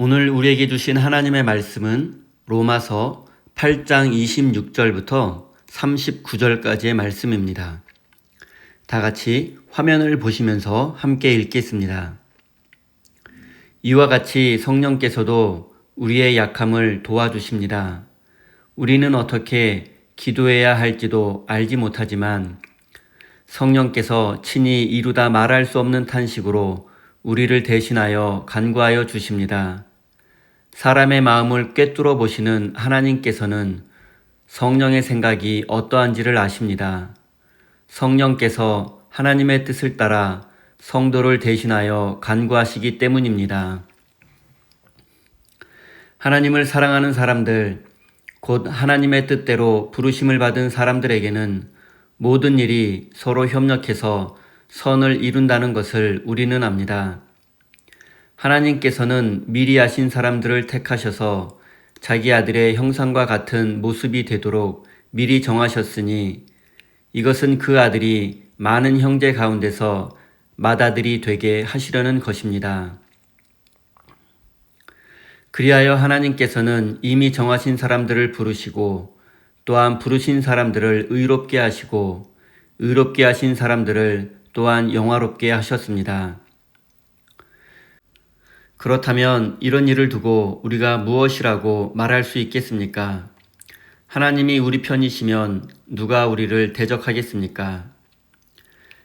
오늘 우리에게 주신 하나님의 말씀은 로마서 8장 26절부터 39절까지의 말씀입니다. 다 같이 화면을 보시면서 함께 읽겠습니다. 이와 같이 성령께서도 우리의 약함을 도와주십니다. 우리는 어떻게 기도해야 할지도 알지 못하지만 성령께서 친히 이루다 말할 수 없는 탄식으로 우리를 대신하여 간구하여 주십니다. 사람의 마음을 꿰뚫어 보시는 하나님께서는 성령의 생각이 어떠한지를 아십니다. 성령께서 하나님의 뜻을 따라 성도를 대신하여 간구하시기 때문입니다. 하나님을 사랑하는 사람들, 곧 하나님의 뜻대로 부르심을 받은 사람들에게는 모든 일이 서로 협력해서 선을 이룬다는 것을 우리는 압니다. 하나님께서는 미리 아신 사람들을 택하셔서 자기 아들의 형상과 같은 모습이 되도록 미리 정하셨으니 이것은 그 아들이 많은 형제 가운데서 맏아들이 되게 하시려는 것입니다. 그리하여 하나님께서는 이미 정하신 사람들을 부르시고 또한 부르신 사람들을 의롭게 하시고 의롭게 하신 사람들을 또한 영화롭게 하셨습니다. 그렇다면 이런 일을 두고 우리가 무엇이라고 말할 수 있겠습니까? 하나님이 우리 편이시면 누가 우리를 대적하겠습니까?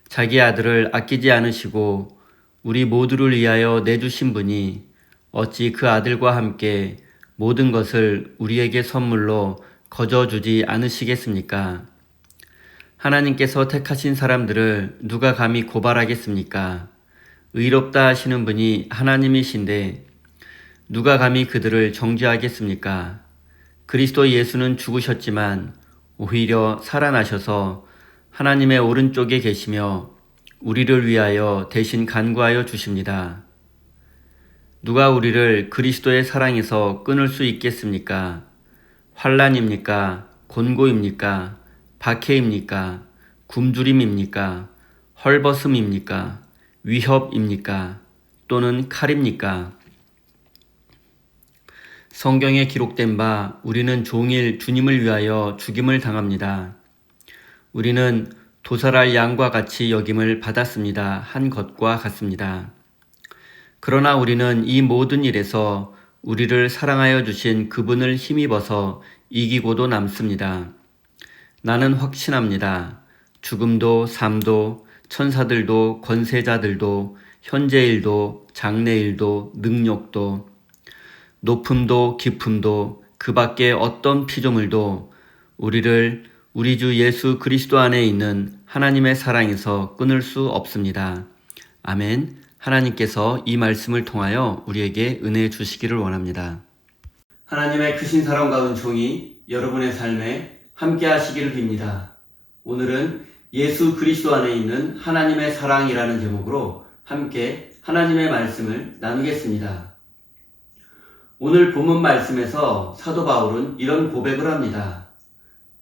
자기 아들을 아끼지 않으시고 우리 모두를 위하여 내주신 분이 어찌 그 아들과 함께 모든 것을 우리에게 선물로 거저주지 않으시겠습니까? 하나님께서 택하신 사람들을 누가 감히 고발하겠습니까? 의롭다 하시는 분이 하나님이신데 누가 감히 그들을 정죄하겠습니까? 그리스도 예수는 죽으셨지만 오히려 살아나셔서 하나님의 오른쪽에 계시며 우리를 위하여 대신 간구하여 주십니다. 누가 우리를 그리스도의 사랑에서 끊을 수 있겠습니까? 환난입니까? 곤고입니까? 박해입니까? 굶주림입니까? 헐벗음입니까? 위협입니까? 또는 칼입니까? 성경에 기록된 바 우리는 종일 주님을 위하여 죽임을 당합니다. 우리는 도살할 양과 같이 여김을 받았습니다. 한 것과 같습니다. 그러나 우리는 이 모든 일에서 우리를 사랑하여 주신 그분을 힘입어서 이기고도 남습니다. 나는 확신합니다. 죽음도 삶도 천사들도 권세자들도 현재일도 장래일도 능력도 높음도 깊음도 그 밖에 어떤 피조물도 우리를 우리 주 예수 그리스도 안에 있는 하나님의 사랑에서 끊을 수 없습니다. 아멘. 하나님께서 이 말씀을 통하여 우리에게 은혜 주시기를 원합니다. 하나님의 크신 사랑과 은총이 여러분의 삶에 함께 하시기를 빕니다. 오늘은 예수 그리스도 안에 있는 하나님의 사랑이라는 제목으로 함께 하나님의 말씀을 나누겠습니다. 오늘 본문 말씀에서 사도 바울은 이런 고백을 합니다.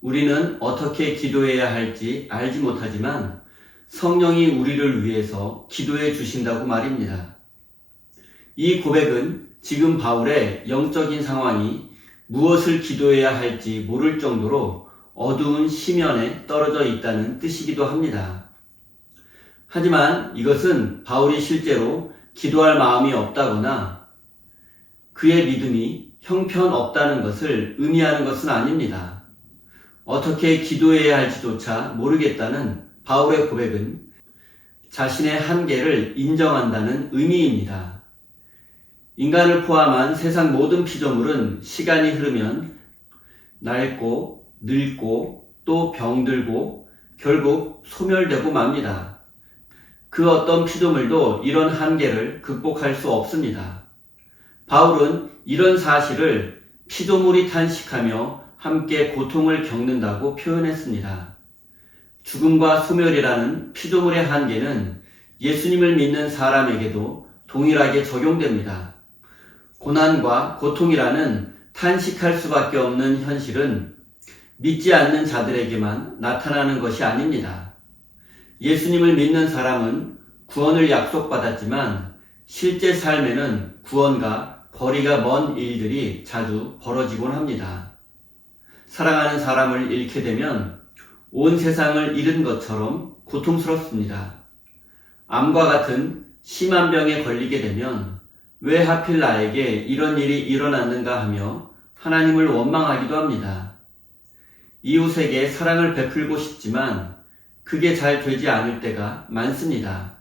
우리는 어떻게 기도해야 할지 알지 못하지만 성령이 우리를 위해서 기도해 주신다고 말입니다. 이 고백은 지금 바울의 영적인 상황이 무엇을 기도해야 할지 모를 정도로 어두운 심연에 떨어져 있다는 뜻이기도 합니다. 하지만 이것은 바울이 실제로 기도할 마음이 없다거나 그의 믿음이 형편없다는 것을 의미하는 것은 아닙니다. 어떻게 기도해야 할지조차 모르겠다는 바울의 고백은 자신의 한계를 인정한다는 의미입니다. 인간을 포함한 세상 모든 피조물은 시간이 흐르면 낡고 늙고 또 병들고 결국 소멸되고 맙니다. 그 어떤 피조물도 이런 한계를 극복할 수 없습니다. 바울은 이런 사실을 피조물이 탄식하며 함께 고통을 겪는다고 표현했습니다. 죽음과 소멸이라는 피조물의 한계는 예수님을 믿는 사람에게도 동일하게 적용됩니다. 고난과 고통이라는 탄식할 수밖에 없는 현실은 믿지 않는 자들에게만 나타나는 것이 아닙니다. 예수님을 믿는 사람은 구원을 약속받았지만 실제 삶에는 구원과 거리가 먼 일들이 자주 벌어지곤 합니다. 사랑하는 사람을 잃게 되면 온 세상을 잃은 것처럼 고통스럽습니다. 암과 같은 심한 병에 걸리게 되면 왜 하필 나에게 이런 일이 일어났는가 하며 하나님을 원망하기도 합니다. 이웃에게 사랑을 베풀고 싶지만 그게 잘 되지 않을 때가 많습니다.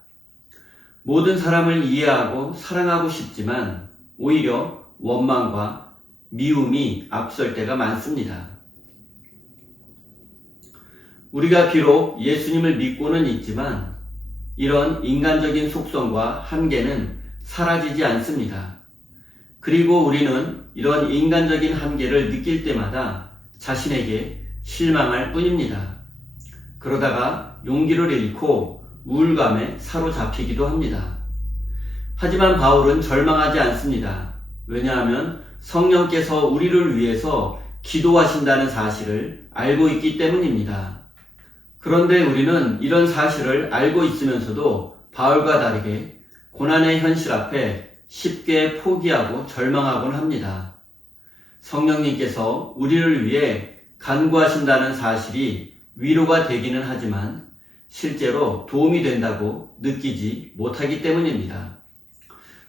모든 사람을 이해하고 사랑하고 싶지만 오히려 원망과 미움이 앞설 때가 많습니다. 우리가 비록 예수님을 믿고는 있지만 이런 인간적인 속성과 한계는 사라지지 않습니다. 그리고 우리는 이런 인간적인 한계를 느낄 때마다 자신에게 실망할 뿐입니다. 그러다가 용기를 잃고 우울감에 사로잡히기도 합니다. 하지만 바울은 절망하지 않습니다. 왜냐하면 성령께서 우리를 위해서 기도하신다는 사실을 알고 있기 때문입니다. 그런데 우리는 이런 사실을 알고 있으면서도 바울과 다르게 고난의 현실 앞에 쉽게 포기하고 절망하곤 합니다. 성령님께서 우리를 위해 간구하신다는 사실이 위로가 되기는 하지만 실제로 도움이 된다고 느끼지 못하기 때문입니다.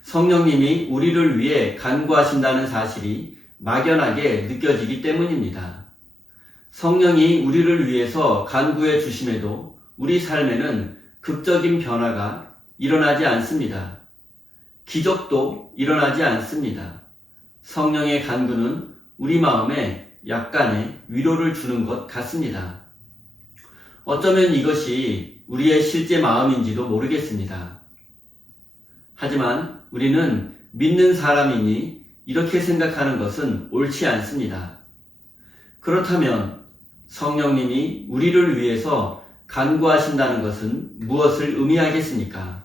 성령님이 우리를 위해 간구하신다는 사실이 막연하게 느껴지기 때문입니다. 성령이 우리를 위해서 간구해 주심에도 우리 삶에는 극적인 변화가 일어나지 않습니다. 기적도 일어나지 않습니다. 성령의 간구는 우리 마음에 약간의 위로를 주는 것 같습니다. 어쩌면 이것이 우리의 실제 마음인지도 모르겠습니다. 하지만 우리는 믿는 사람이니 이렇게 생각하는 것은 옳지 않습니다. 그렇다면 성령님이 우리를 위해서 간구하신다는 것은 무엇을 의미하겠습니까?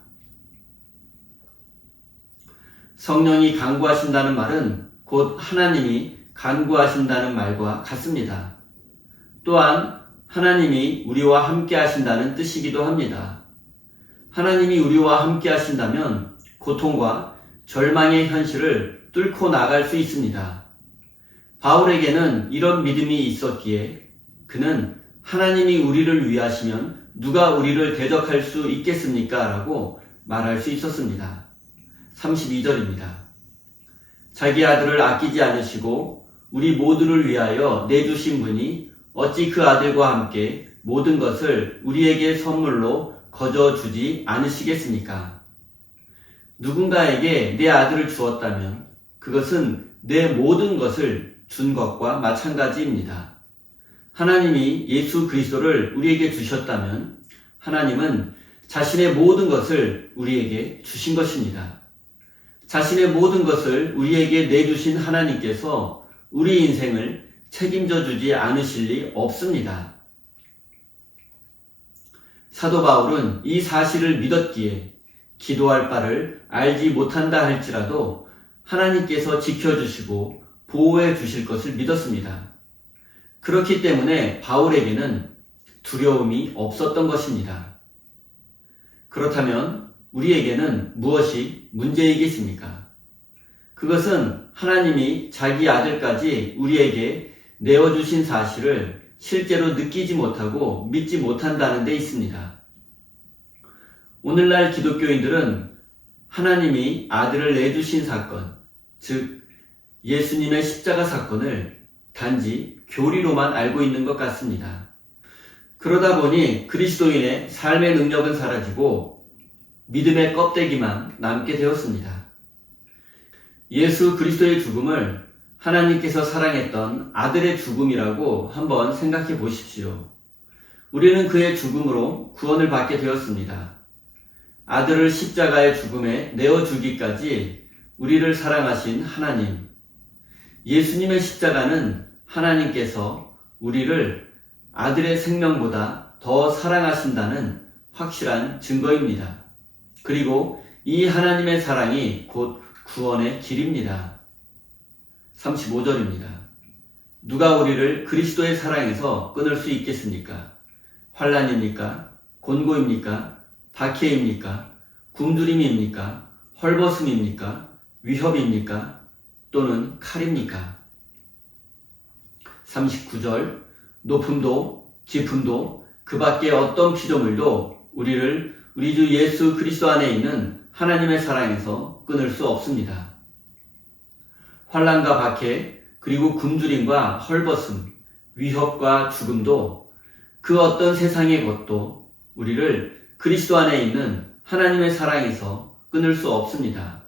성령이 간구하신다는 말은 곧 하나님이 간구하신다는 말과 같습니다. 또한 하나님이 우리와 함께 하신다는 뜻이기도 합니다. 하나님이 우리와 함께 하신다면 고통과 절망의 현실을 뚫고 나갈 수 있습니다. 바울에게는 이런 믿음이 있었기에 그는 하나님이 우리를 위하시면 누가 우리를 대적할 수 있겠습니까? 라고 말할 수 있었습니다. 32절입니다. 자기 아들을 아끼지 않으시고 우리 모두를 위하여 내주신 분이 어찌 그 아들과 함께 모든 것을 우리에게 선물로 거저 주지 않으시겠습니까? 누군가에게 내 아들을 주었다면 그것은 내 모든 것을 준 것과 마찬가지입니다. 하나님이 예수 그리스도를 우리에게 주셨다면 하나님은 자신의 모든 것을 우리에게 주신 것입니다. 자신의 모든 것을 우리에게 내주신 하나님께서 우리 인생을 책임져 주지 않으실 리 없습니다. 사도 바울은 이 사실을 믿었기에 기도할 바를 알지 못한다 할지라도 하나님께서 지켜주시고 보호해 주실 것을 믿었습니다. 그렇기 때문에 바울에게는 두려움이 없었던 것입니다. 그렇다면 우리에게는 무엇이 문제이겠습니까? 그것은 하나님이 자기 아들까지 우리에게 내어주신 사실을 실제로 느끼지 못하고 믿지 못한다는 데 있습니다. 오늘날 기독교인들은 하나님이 아들을 내주신 사건, 즉 예수님의 십자가 사건을 단지 교리로만 알고 있는 것 같습니다. 그러다 보니 그리스도인의 삶의 능력은 사라지고 믿음의 껍데기만 남게 되었습니다. 예수 그리스도의 죽음을 하나님께서 사랑했던 아들의 죽음이라고 한번 생각해 보십시오. 우리는 그의 죽음으로 구원을 받게 되었습니다. 아들을 십자가의 죽음에 내어주기까지 우리를 사랑하신 하나님, 예수님의 십자가는 하나님께서 우리를 아들의 생명보다 더 사랑하신다는 확실한 증거입니다. 그리고 이 하나님의 사랑이 곧 구원의 길입니다. 35절입니다. 누가 우리를 그리스도의 사랑에서 끊을 수 있겠습니까? 환난입니까? 곤고입니까? 박해입니까? 굶주림입니까? 헐벗음입니까? 위협입니까? 또는 칼입니까? 39절 높음도 깊음도 그 밖에 어떤 피조물도 우리를 우리 주 예수 그리스도 안에 있는 하나님의 사랑에서 끊을 수 없습니다. 환난과 박해 그리고 굶주림과 헐벗음, 위협과 죽음도 그 어떤 세상의 것도 우리를 그리스도 안에 있는 하나님의 사랑에서 끊을 수 없습니다.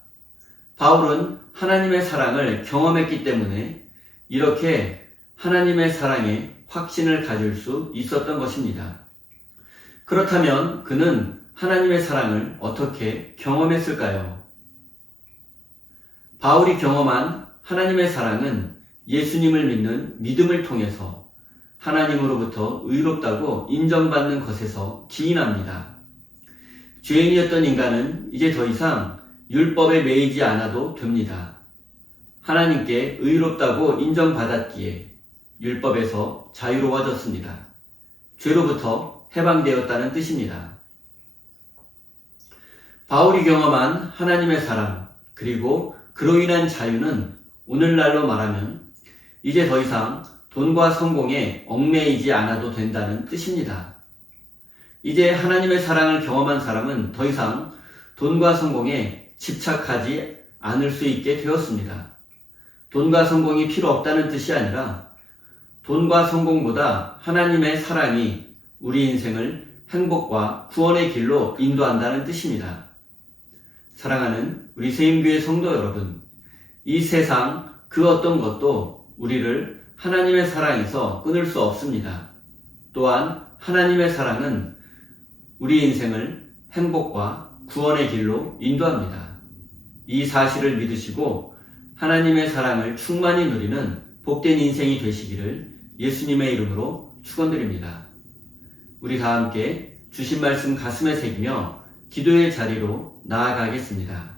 바울은 하나님의 사랑을 경험했기 때문에 이렇게 하나님의 사랑에 확신을 가질 수 있었던 것입니다. 그렇다면 그는 하나님의 사랑을 어떻게 경험했을까요? 바울이 경험한 하나님의 사랑은 예수님을 믿는 믿음을 통해서 하나님으로부터 의롭다고 인정받는 것에서 기인합니다. 죄인이었던 인간은 이제 더 이상 율법에 매이지 않아도 됩니다. 하나님께 의롭다고 인정받았기에 율법에서 자유로워졌습니다. 죄로부터 해방되었다는 뜻입니다. 바울이 경험한 하나님의 사랑 그리고 그로 인한 자유는 오늘날로 말하면 이제 더 이상 돈과 성공에 얽매이지 않아도 된다는 뜻입니다. 이제 하나님의 사랑을 경험한 사람은 더 이상 돈과 성공에 집착하지 않을 수 있게 되었습니다. 돈과 성공이 필요 없다는 뜻이 아니라 돈과 성공보다 하나님의 사랑이 우리 인생을 행복과 구원의 길로 인도한다는 뜻입니다. 사랑하는 우리 세임교회 성도 여러분, 이 세상 그 어떤 것도 우리를 하나님의 사랑에서 끊을 수 없습니다. 또한 하나님의 사랑은 우리 인생을 행복과 구원의 길로 인도합니다. 이 사실을 믿으시고 하나님의 사랑을 충만히 누리는 복된 인생이 되시기를 예수님의 이름으로 축원드립니다. 우리 다 함께 주신 말씀 가슴에 새기며 기도의 자리로 나아가겠습니다.